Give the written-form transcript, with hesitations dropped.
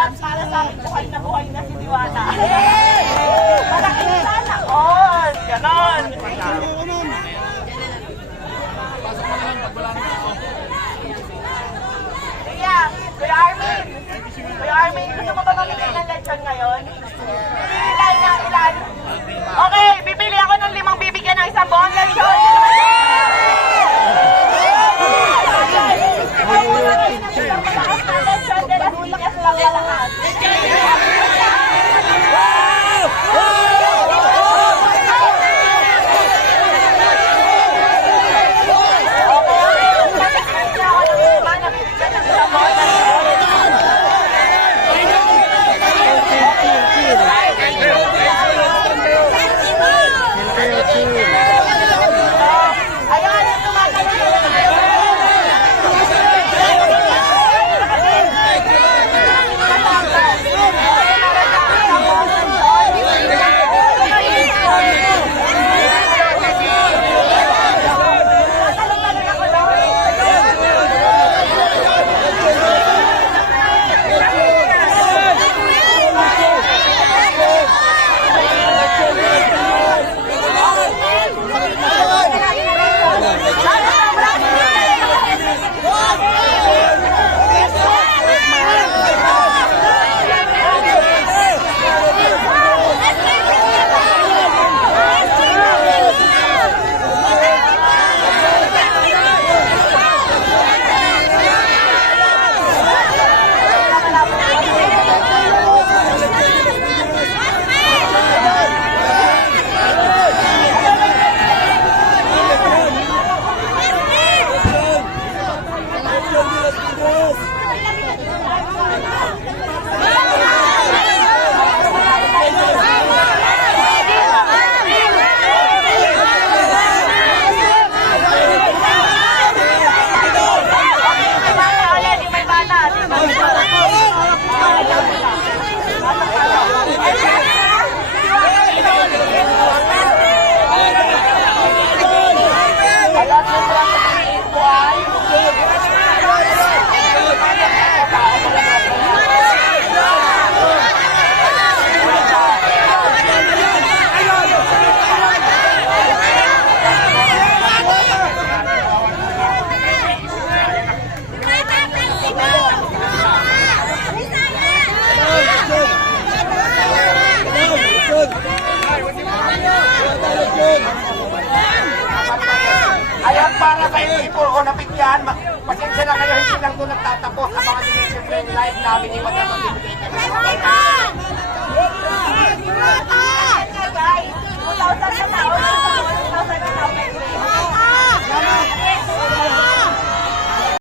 at para sa akin, buhay na si Diwata. Malaking sana all. Ganon. Kuya Armin. Kuya Armin, gusto mo ba mamili ng lechon ngayon? Ilan? Okay, bibili ako ng 5 bibigyan ng 1 buong lechon. Ayan, para sa hindi po ako napigyan, pasensya na kayo, hindi lang doon nagtatapos ang mga division live namin ni Madam Olivia.